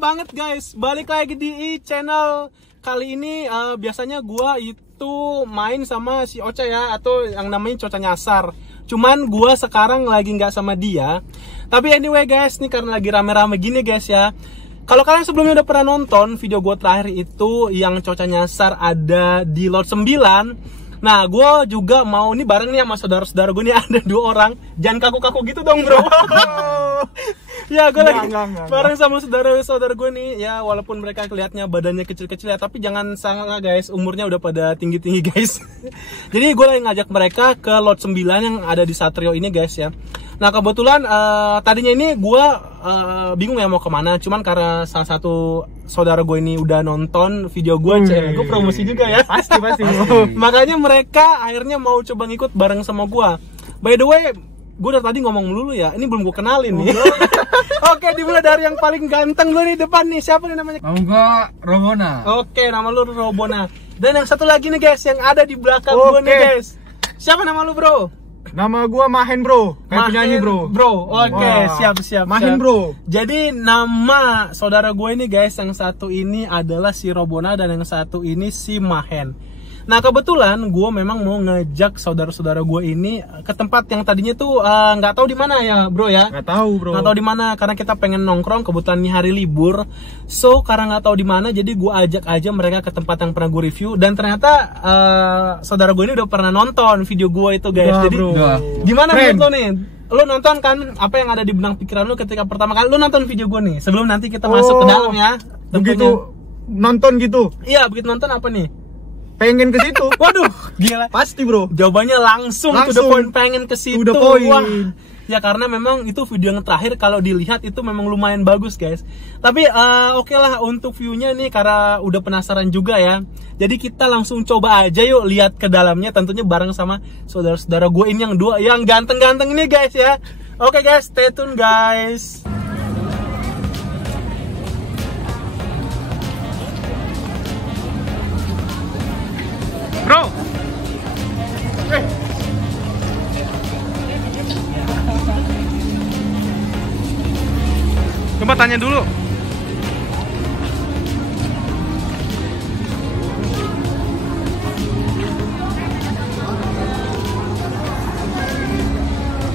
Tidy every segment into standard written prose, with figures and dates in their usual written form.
banget guys, balik lagi di channel. Kali ini biasanya gua itu main sama si Ocha ya, atau yang namanya Coca Nyasar. Cuman gua sekarang lagi nggak sama dia. Tapi anyway guys, nih karena lagi rame-rame gini guys ya. Kalau kalian sebelumnya udah pernah nonton video gua terakhir itu yang Coca Nyasar ada di lot 9. Nah, gue juga mau nih bareng nih sama saudara-saudara gue nih, ada 2 orang. Jangan kaku-kaku gitu dong bro. Ya gue lagi bareng sama saudara-saudara gue nih. Ya walaupun mereka kelihatannya badannya kecil-kecil ya, tapi jangan salah guys, umurnya udah pada tinggi-tinggi guys. Jadi gue lagi ngajak mereka ke lot 9 yang ada di Satrio ini guys ya. Nah kebetulan tadinya ini gue bingung ya mau kemana. Cuman karena salah satu saudara gue ini udah nonton video gue, gue promosi juga ya. Pasti. Makanya mereka akhirnya mau coba ngikut bareng sama gue. By the way, gue dari tadi ngomong melulu ya, ini belum gue kenalin nih. Oke, dimulai dari yang paling ganteng lu di depan nih. Siapa nih namanya? Nama gue Robona. Oke, nama lu Robona. Dan yang satu lagi nih guys, yang ada di belakang gue nih guys. Siapa nama lu bro? Nama gue Mahen bro. Kayak penyanyi bro. Oke, siap. Mahen bro. Jadi nama saudara gue ini guys, yang satu ini adalah si Robona dan yang satu ini si Mahen. Nah kebetulan gue memang mau ngajak saudara-saudara gue ini ke tempat yang tadinya tuh nggak tahu di mana ya bro ya. Nggak tahu bro. Nggak tahu di mana karena kita pengen nongkrong, kebetulan ini hari libur. So karena nggak tahu di mana, jadi gue ajak aja mereka ke tempat yang pernah gue review. Dan ternyata saudara gue ini udah pernah nonton video gue itu guys. Jadi bro. Gimana menurut lo nih? Lo nonton kan apa yang ada di benang pikiran lo ketika pertama kali lo nonton video gue nih? Sebelum nanti kita masuk ke dalam ya. Begitu nonton gitu? Iya, begitu nonton apa nih? Pengen ke situ. Waduh, gila. Pasti bro. Jawabannya langsung to the point, pengen ke situ. Wah. Ya karena memang itu video yang terakhir kalau dilihat itu memang lumayan bagus guys. Tapi oke lah untuk view-nya nih karena udah penasaran juga ya. Jadi kita langsung coba aja yuk lihat ke dalamnya, tentunya bareng sama saudara-saudara gue ini yang 2 yang ganteng-ganteng ini guys ya. Oke guys, stay tune guys. Bro, coba tanya dulu.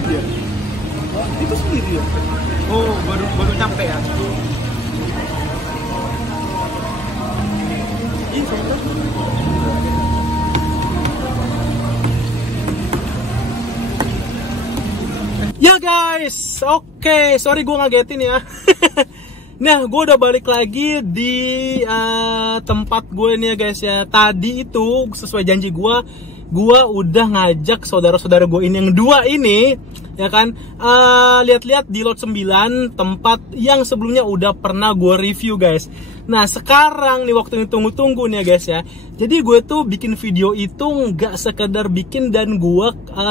Iya. Itu sendiri ya? Oh, baru nyampe ya? Ya guys, oke, sorry gue ngagetin ya. Nah, gue udah balik lagi di tempat gue nih ya guys ya. Tadi itu sesuai janji gue udah ngajak saudara-saudara gue ini yang 2 ini, ya kan, lihat-lihat di lot 9 tempat yang sebelumnya udah pernah gue review guys. Nah sekarang nih waktu yang tunggu-tunggu nih ya guys ya. Jadi gue tuh bikin video itu nggak sekedar bikin dan gue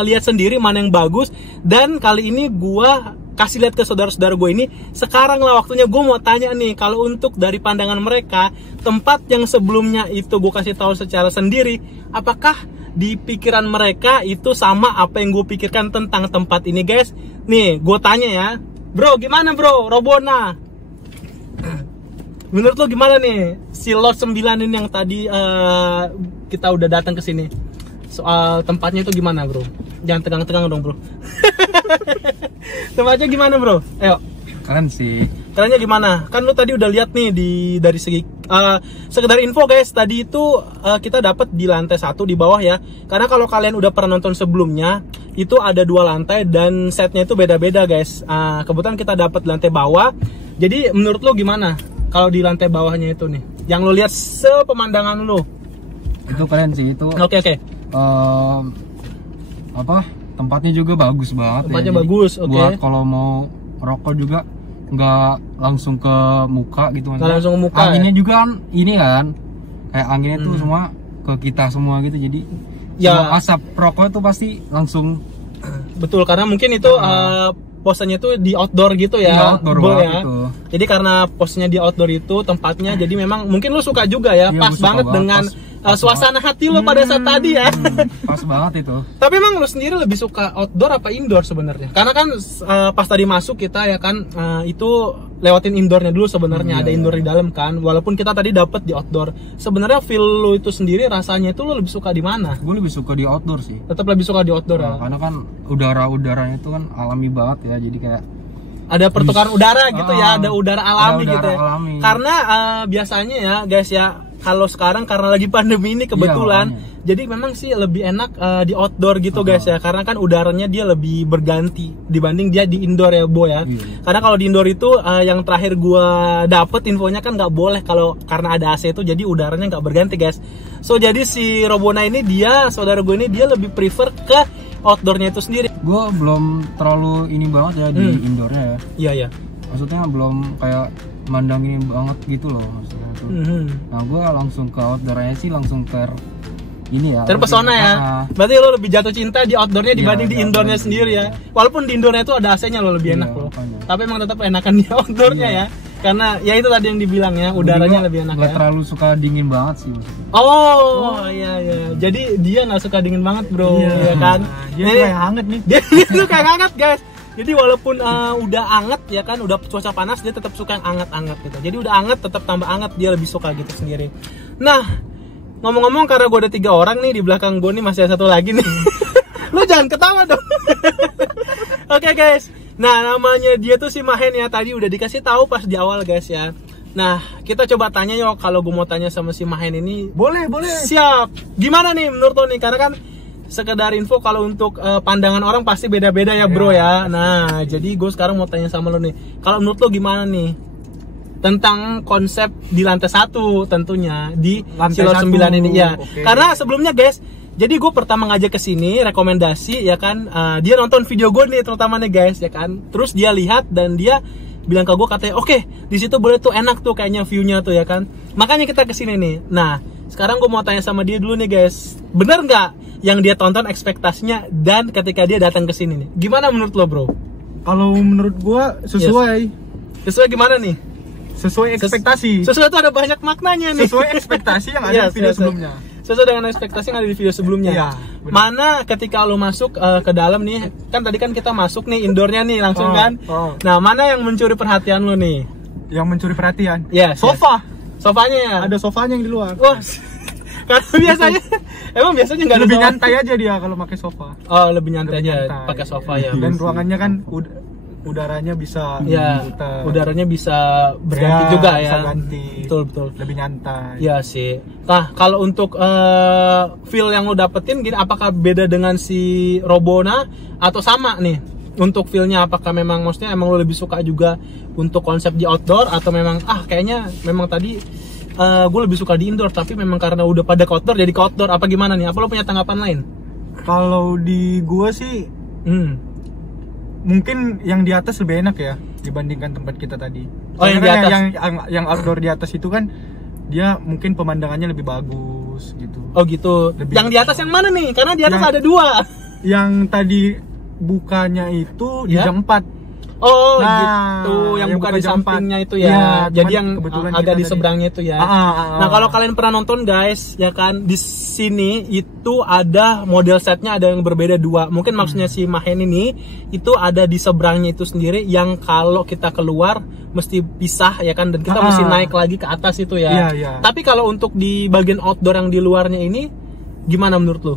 lihat sendiri mana yang bagus. Dan kali ini gue kasih lihat ke saudara-saudara gue ini. Sekarang lah waktunya gue mau tanya nih, kalau untuk dari pandangan mereka, tempat yang sebelumnya itu gue kasih tahu secara sendiri, apakah di pikiran mereka itu sama apa yang gue pikirkan tentang tempat ini guys. Nih gue tanya ya, bro gimana bro, Robona, menurut lo gimana nih si lot 9 ini yang tadi kita udah datang ke sini? Soal tempatnya itu gimana bro? Jangan tegang-tegang dong bro. Tempatnya gimana bro? Ayo. Keren sih. Kerennya gimana? Kan lu tadi udah lihat nih dari segi sekedar info guys, tadi itu kita dapat di lantai 1 di bawah ya. Karena kalau kalian udah pernah nonton sebelumnya, itu ada 2 lantai dan setnya itu beda-beda guys. Kebetulan kita dapat di lantai bawah. Jadi menurut lo gimana kalau di lantai bawahnya itu nih? Yang lo lihat sepemandangan lo? Itu keren sih itu. Oke. Apa? Tempatnya juga bagus banget. Tempatnya ya. bagus, oke. Buat kalau mau rokok juga nggak langsung ke muka gitu. Nggak langsung ke muka. Anginnya ya? juga kan ini kan, kayak anginnya tuh semua ke kita semua gitu. Jadi ya asap rokok tuh pasti langsung. Betul, karena mungkin itu posenya tuh di outdoor gitu ya. Iya, outdoor banget ya. gitu. Jadi karena posnya di outdoor itu tempatnya, jadi memang mungkin lu suka juga ya, Iya, pas banget dengan suasana hati lo pada saat tadi ya. Pas banget itu. Tapi emang lo sendiri lebih suka outdoor apa indoor sebenarnya? Karena kan pas tadi masuk kita ya kan itu lewatin indoornya dulu sebenarnya, ada indoor di dalam kan. Walaupun kita tadi dapet di outdoor. Sebenarnya feel lo itu sendiri rasanya itu lo lebih suka di mana? Gue lebih suka di outdoor sih. Tetap lebih suka di outdoor ya. Karena kan udaranya itu kan alami banget ya, jadi kayak ada pertukaran udara gitu ya, ada udara alami udara gitu ya. Alami. Karena biasanya ya guys ya, kalau sekarang karena lagi pandemi ini kebetulan, jadi memang sih lebih enak di outdoor gitu guys ya, karena kan udaranya dia lebih berganti dibanding dia di indoor ya Bo ya. Karena kalau di indoor itu yang terakhir gua dapet infonya kan nggak boleh kalau karena ada AC itu, jadi udaranya nggak berganti guys. So jadi si Robona ini saudara gue ini dia lebih prefer ke outdoornya itu sendiri. Gue belum terlalu ini banget ya di indoornya ya. Iya ya. Maksudnya belum kayak mandangin banget gitu loh maksudnya tuh. Nah gue langsung ke outdoornya sih, langsung ini ya. Terpesona ya. Berarti lo lebih jatuh cinta di outdoornya dibanding di indoornya sendiri ya. Walaupun di indoornya itu ada AC-nya lo lebih enak lo. Tapi emang tetap enakan di outdoornya ya. Karena ya itu tadi yang dibilang ya, udaranya lebih enak ya. Gak terlalu suka dingin banget sih maksudnya. Oh iya. Jadi dia nggak suka dingin banget bro, ya kan? Dia kayak hangat nih. Dia tuh kayak hangat guys. Jadi walaupun udah anget ya kan, udah cuaca panas, dia tetap suka yang anget-anget gitu. Jadi udah anget tetap tambah anget, dia lebih suka gitu sendiri. Nah, ngomong-ngomong karena gue ada 3 orang nih, di belakang gue nih masih ada 1 lagi nih. Lu jangan ketawa dong. Oke guys. Nah, namanya dia tuh si Mahen ya, tadi udah dikasih tahu pas di awal guys ya. Nah, kita coba tanya yuk, kalau gue mau tanya sama si Mahen ini. Boleh. Siap. Gimana nih menurut lo nih? Karena kan sekedar info kalau untuk pandangan orang pasti beda-beda ya bro ya. Nah, jadi gue sekarang mau tanya sama lo nih. Kalau menurut lo gimana nih tentang konsep di lantai 1 tentunya di Silor 9 ini ya. Karena sebelumnya guys, jadi gue pertama ngajak ke sini rekomendasi ya kan, dia nonton video gue nih terutama nih guys ya kan. Terus dia lihat dan dia bilang ke gue katanya, oke, di situ boleh tuh, enak tuh kayaknya view-nya tuh ya kan. Makanya kita kesini nih. Nah, sekarang gue mau tanya sama dia dulu nih guys, bener nggak yang dia tonton ekspektasinya dan ketika dia datang ke sini nih? Gimana menurut lo bro? Kalau menurut gua sesuai. Sesuai gimana nih? Sesuai ekspektasi. Sesuai tuh ada banyak maknanya nih. Sesuai ekspektasi yang ada di video sebelumnya. Sesuai dengan ekspektasi yang ada di video sebelumnya. Iya, mana ketika lo masuk ke dalam nih, kan tadi kan kita masuk nih indoornya nih langsung kan. Nah, mana yang mencuri perhatian lo nih? Yang mencuri perhatian? Sofa. Sofanya ya? Ada sofanya yang di luar. Wah. Karena biasanya biasanya nggak ada lebih sofa. nyantai aja dia kalau pakai sofa. Oh, lebih nyantai aja pakai sofa ya. Dan ruangannya kan udaranya bisa udaranya bisa berganti juga ya. Bisa ganti. Betul. Lebih nyantai. Iya sih. Nah, kalau untuk feel yang lo dapetin gini, apakah beda dengan si Robona atau sama nih? Untuk feel-nya apakah memang maksudnya emang lo lebih suka juga untuk konsep di outdoor atau memang kayaknya memang tadi gue lebih suka di indoor tapi memang karena udah pada ke outdoor jadi ke outdoor, apa gimana nih? Apa lo punya tanggapan lain? Kalau di gue sih mungkin yang di atas lebih enak ya dibandingkan tempat kita tadi. Oh, yang di atas. Yang outdoor di atas itu kan dia mungkin pemandangannya lebih bagus gitu. Oh gitu. Yang di atas yang mana nih? Karena di atas ada 2. Yang tadi bukanya itu di jam 4. Oh gitu, yang bukan di sampingnya itu ya. Jadi yang agak di seberangnya itu ya. Nah, kalau kalian pernah nonton guys, ya kan, di sini itu ada model setnya ada yang berbeda 2. Mungkin maksudnya si Mahen ini itu ada di seberangnya itu sendiri yang kalau kita keluar mesti pisah ya kan, dan kita mesti naik lagi ke atas itu ya. Tapi kalau untuk di bagian outdoor yang di luarnya ini gimana menurut lo?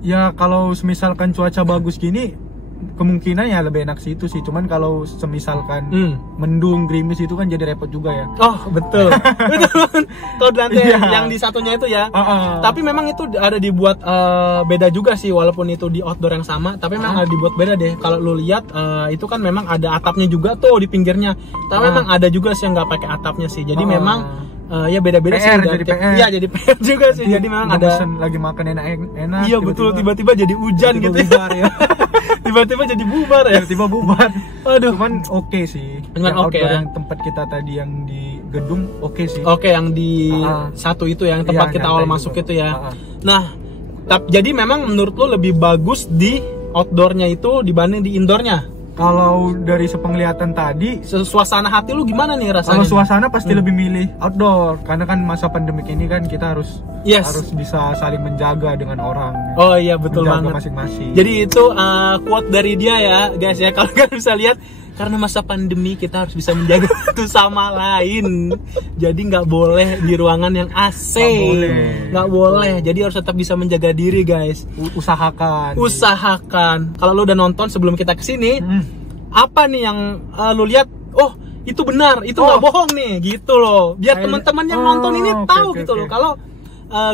Ya kalau semisalkan cuaca bagus gini kemungkinan ya lebih enak sih itu sih, cuman kalau semisalkan mendung gerimis itu kan jadi repot juga ya. Oh betul. Kalau di lantai yang di satunya itu ya. Tapi memang itu ada dibuat beda juga sih, walaupun itu di outdoor yang sama, tapi memang ada dibuat beda deh. Kalau lu lihat itu kan memang ada atapnya juga tuh di pinggirnya. Tapi memang ada juga sih yang nggak pakai atapnya sih. Jadi memang ya beda-beda sih. Jadi PR. Iya jadi PR juga sih. Jadi memang ada lagi makan enak-enak. Iya betul, tiba-tiba jadi hujan gitu ya. Tiba-tiba jadi bubar ya. Tiba-tiba bubar. Aduh. Cuman oke sih. Cuman oke ya. Yang tempat kita tadi yang di gedung oke sih. Oke, yang di satu itu yang tempat kita awal masuk itu ya. Nah, jadi memang menurut lo lebih bagus di outdoornya itu dibanding di indoornya? Kalau dari sepenglihatan tadi, suasana hati lu gimana nih rasanya? Kalau suasana pasti lebih milih outdoor, karena kan masa pandemik ini kan kita harus bisa saling menjaga dengan orang. Oh iya, betul banget. Masing-masing. Jadi itu quote dari dia ya guys ya, kalau kalian bisa lihat, karena masa pandemi kita harus bisa menjaga satu sama lain. Jadi nggak boleh di ruangan yang AC, nggak boleh. Jadi harus tetap bisa menjaga diri guys. Usahakan. Kalau lu udah nonton sebelum kita kesini, apa nih yang lu lihat? Oh itu benar, itu nggak bohong nih, gitu loh. Biar teman-teman yang nonton ini tahu gitu loh. Kalau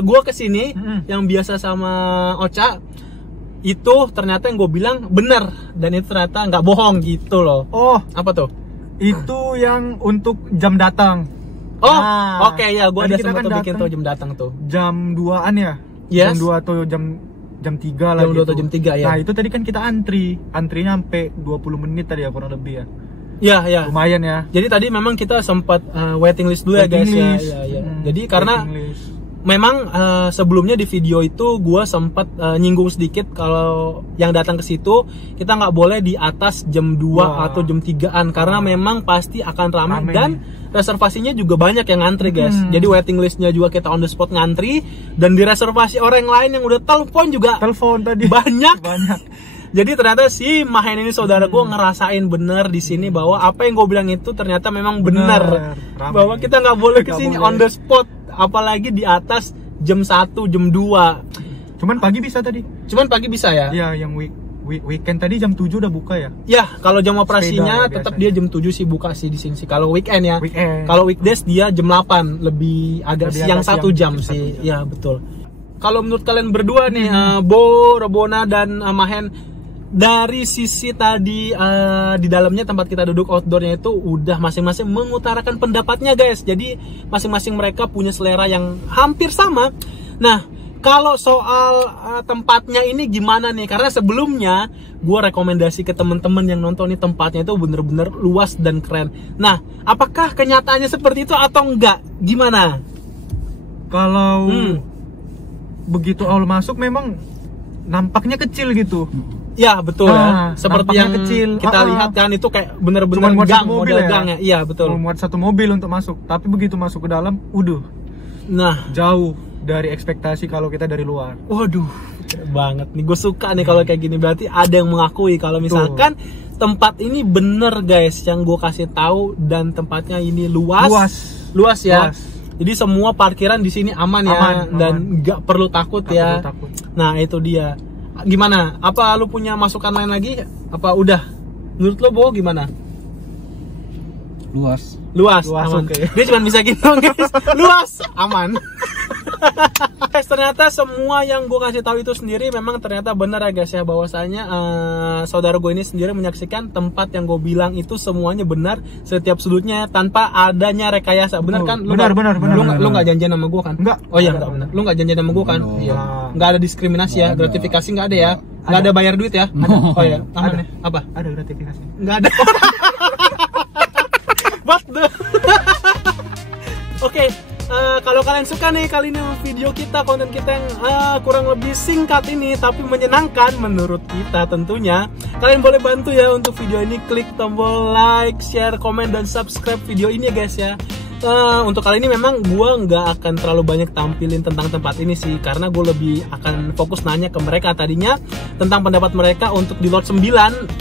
gua kesini yang biasa sama Ocha, itu ternyata yang gue bilang bener, dan itu ternyata nggak bohong gitu loh. Oh, apa tuh? Itu yang untuk jam datang. Oh, oke ya, gue ada sempat kan bikin tuh jam datang tuh. Jam 2-an ya? Yes. Jam 2 atau jam 3 lah gitu. Jam 2 atau jam 3 ya. Nah, itu tadi kan kita antrinya sampai 20 menit tadi ya, kurang lebih ya. Iya, ya. Lumayan ya. Jadi tadi memang kita sempat waiting list dulu ya guys ya. Jadi karena memang sebelumnya di video itu gue sempat nyinggung sedikit kalau yang datang ke situ kita nggak boleh di atas jam 2 atau jam 3-an karena memang pasti akan ramai dan reservasinya juga banyak yang ngantri guys. Jadi waiting listnya juga kita on the spot ngantri, dan di reservasi orang lain yang udah telepon juga tadi banyak. Jadi ternyata si Mahen ini saudara gue ngerasain bener di sini bahwa apa yang gue bilang itu ternyata memang bener. Bahwa kita nggak boleh kesini on the spot, apalagi di atas jam 1, jam 2. Cuman pagi bisa tadi. Cuman pagi bisa ya? Iya, yang weekend tadi jam 7 udah buka ya? Ya, kalau jam operasinya tetap dia jam 7 sih buka sih di sini sih. Kalau weekend ya. Kalau weekdays dia jam 8, lebih agak siang 1 jam sih. Ya, betul. Kalau menurut kalian berdua nih, Bo, Robona dan Mahen, dari sisi tadi di dalamnya tempat kita duduk outdoornya itu udah masing-masing mengutarakan pendapatnya guys. Jadi masing-masing mereka punya selera yang hampir sama. Nah, kalau soal tempatnya ini gimana nih? Karena sebelumnya gue rekomendasi ke teman-teman yang nonton ini tempatnya itu bener-bener luas dan keren. Nah, apakah kenyataannya seperti itu atau enggak? Gimana? Kalau begitu awal masuk memang nampaknya kecil gitu. Ya betul ya. Seperti yang kecil kita lihat kan itu kayak bener-bener gang, model gang ya. Iya betul. Muat satu mobil untuk masuk, tapi begitu masuk ke dalam, jauh dari ekspektasi kalau kita dari luar. Waduh, banget nih. Gue suka nih kalau kayak gini, berarti ada yang mengakui kalau misalkan tempat ini bener guys yang gue kasih tahu, dan tempatnya ini luas ya. Jadi semua parkiran di sini aman ya, dan nggak perlu takut ya. Nah itu dia. Gimana? Apa lu punya masukan lain lagi? Apa udah? Menurut lo Bo gimana? Luas, aman. Dia cuma bisa gitu guys. Luas, aman. Guys, ternyata semua yang gue kasih tahu itu sendiri memang ternyata benar ya guys ya, bahwasanya saudara gue ini sendiri menyaksikan tempat yang gue bilang itu semuanya benar, setiap sudutnya tanpa adanya rekayasa. Benar kan? Benar. Lu nggak janjian sama gue kan? Enggak. Oh iya enggak benar. Lu nggak janjian sama gue kan? Iya. Nggak ada diskriminasi ya, gratifikasi nggak ada ya? Nggak ada bayar duit ya? Ada. Oh ya, aman ya? Apa? Ada gratifikasi? Nggak ada. Oke, kalau kalian suka nih kali ini video kita, konten kita yang kurang lebih singkat ini tapi menyenangkan menurut kita tentunya, kalian boleh bantu ya untuk video ini, klik tombol like, share, komen, dan subscribe video ini ya guys ya. Untuk kali ini memang gue nggak akan terlalu banyak tampilin tentang tempat ini sih, karena gue lebih akan fokus nanya ke mereka tadinya tentang pendapat mereka untuk di lot 9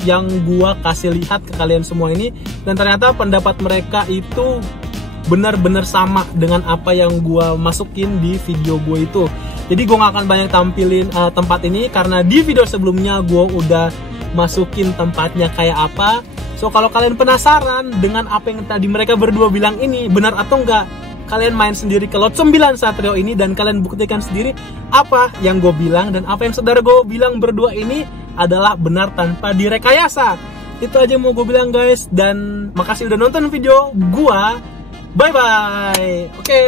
yang gue kasih lihat ke kalian semua ini, dan ternyata pendapat mereka itu benar-benar sama dengan apa yang gue masukin di video gue itu. Jadi gue gak akan banyak tampilin tempat ini karena di video sebelumnya gue udah masukin tempatnya kayak apa. So kalau kalian penasaran dengan apa yang tadi mereka berdua bilang ini benar atau enggak, kalian main sendiri ke lot 9 Satrio ini dan kalian buktikan sendiri apa yang gue bilang dan apa yang saudara gue bilang berdua ini adalah benar tanpa direkayasa. Itu aja yang mau gue bilang guys, dan makasih udah nonton video gue. Bye bye. Oke.